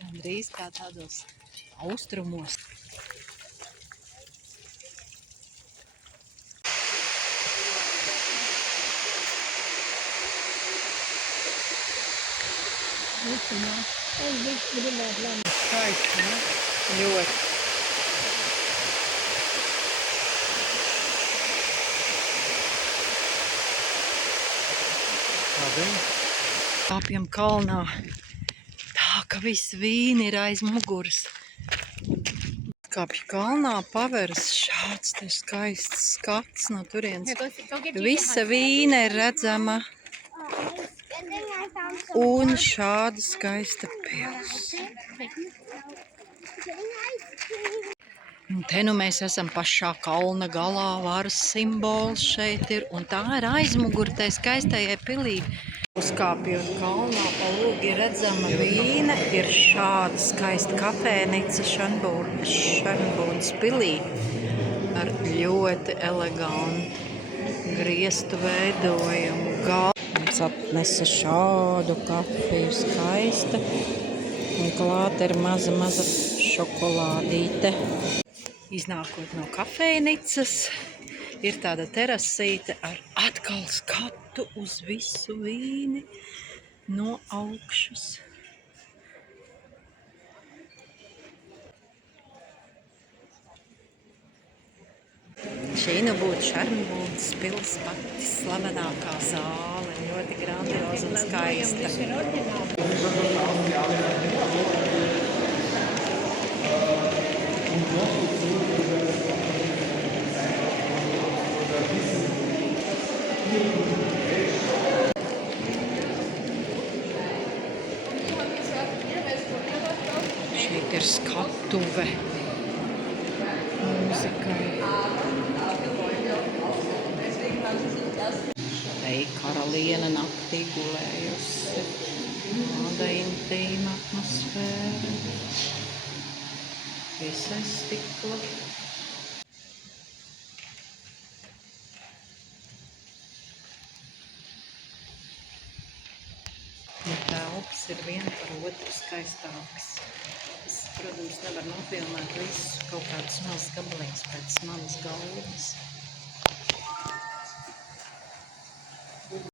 Gandrīz kā tādos austrumos. Skaisti, ne? Ļoti. Kāpjam kalnā. Tā, ka viss vīni ir aiz muguras. Kāpju kalnā paveras šāds te skaists skats no turienes. Visa vīne ir redzama. Un šāda skaista pils. Un te nu mēs esam pašā kalna galā, varas simbols šeit ir. Un tā ir aizmugura tai skaistajai pilī. Uzkāpjot kalnā, pa lūgi redzama vīne, ir šāda skaista kafēnica Šernbūdas pilī ar ļoti elegantu griestu veidojumu. Mums atnesa šādu kafiju skaista un klāt ir maza šokolādīte. Iznākot no kafejnicas, ir tāda terasīte ar atkal skatu uz visu vīni no augšas. Šī nu būtu Šernbūdas pils pati slavenākā zāle, ļoti grandioza un skaista. Šeit ir skatuve mūzikai. Te karaliene naktī gulējusi. Tāda intīma atmosfēra. Visai stikla. Telpas ir viena par otru skaistākas. Es, protams, nevaru nofilmēt visu, kaut kādus mazas gabaliņus pēc manas galvas.